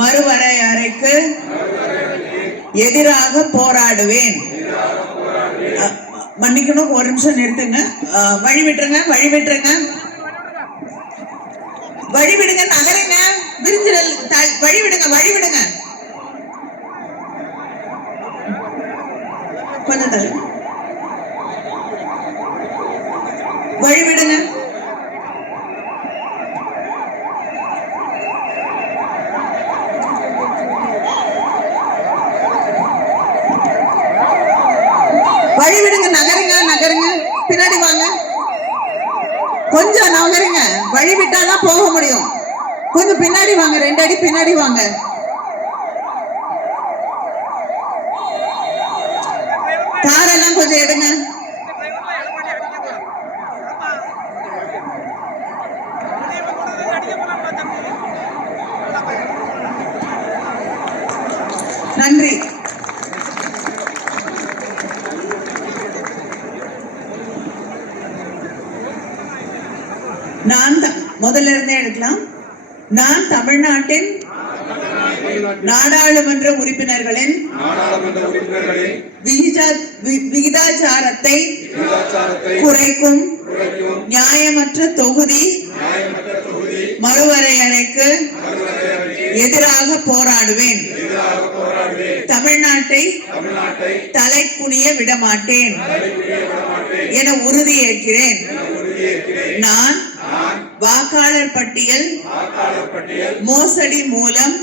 மறுவரையறைக்கு எதிராக போராடுவேன். மன்னிக்கணும், ஒரு நிமிஷம் நிறுத்துங்க. வழிவிட்டுருங்க, வழிவிட்டுருங்க, வழிவிடுங்க, நகருங்க, விரிஞ்சிடல் வழிவிடுங்க, வழிவிடுங்க, கொஞ்சம் தள்ளு, வழிவிடுங்க. வழிவிடுங்க, நகருங்க, நகருங்க, பின்னாடி வாங்க, கொஞ்சம் நகருங்க, வழி விட்டாதான் போக முடியும். கொஞ்சம் பின்னாடி வாங்க, 2 அடி பின்னாடி வாங்க. காரெல்லாம் கொஞ்சம் எடுங்க. நன்றி. நான் முதல்ல இருந்தே எடுக்கலாம். நான் தமிழ்நாட்டின் நாடாளுமன்ற உறுப்பினர்களின் விகிதாச்சாரத்தை குறைக்கும் நியாயமற்ற தொகுதி மறுவரையறைக்கு எதிராக போராடுவேன். தமிழ்நாட்டை தலைக்குனிய விடமாட்டேன் என உறுதியேற்கிறேன். நான் வாக்காளர் பட்டியல் மோசடி மூலம்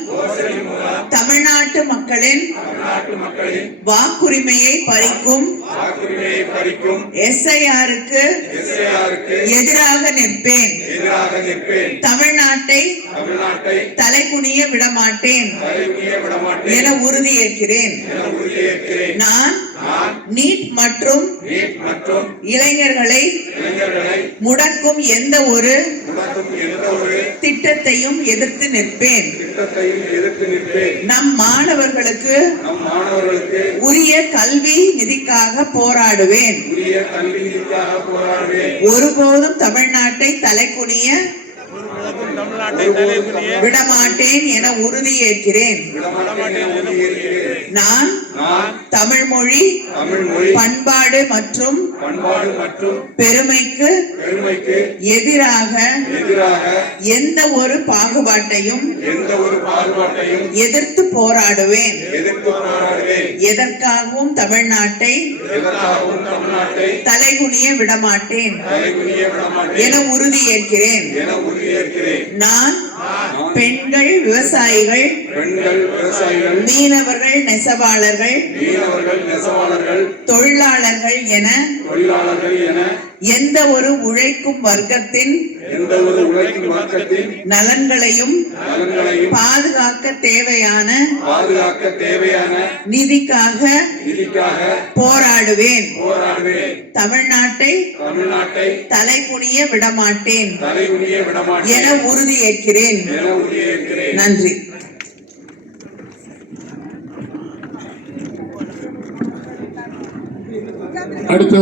தமிழ்நாட்டு மக்களின் வாக்குரிமையை பறிக்கும் எஸ்ஐஆருக்கு எதிராக நிற்பேன். தமிழ்நாட்டை தலைகுனிய விடமாட்டேன் என உறுதியேற்கிறேன். நான் நீட் மற்றும் இளைஞர்களை முடக்கும் எந்த ஒரு திட்டத்தையும் எதிர்த்து நிற்பேன். நம் மாணவர்களுக்கு உரிய கல்வி நிதிக்காக போராடுவேன். ஒருபோதும் தமிழ்நாட்டை தலைகுனிய விடமாட்டேன் என உறுதியேற்கிறேன். நான் தமிழ் மொழி பண்பாடு மற்றும் பெருமைக்கு எதிராக எந்த ஒரு பாகுபாட்டையும் எதிர்த்து போராடுவேன். எதற்காகவும் தமிழ்நாட்டை தலைகுனிய விடமாட்டேன் என உறுதியேற்கிறேன். நான் பெண்கள் விவசாயிகள், மீனவர்கள், நெசவாளர்கள், தொழிலாளர்கள் என எந்த ஒரு உழைக்கும் வர்க்கத்தின் நலன்களையும் பாதுகாக்க தேவையான நிதிக்காக போராடுவேன். தமிழ்நாட்டை தலைகுனிய விடமாட்டேன் என உறுதியேற்கிறேன். நன்றி. அடுத்து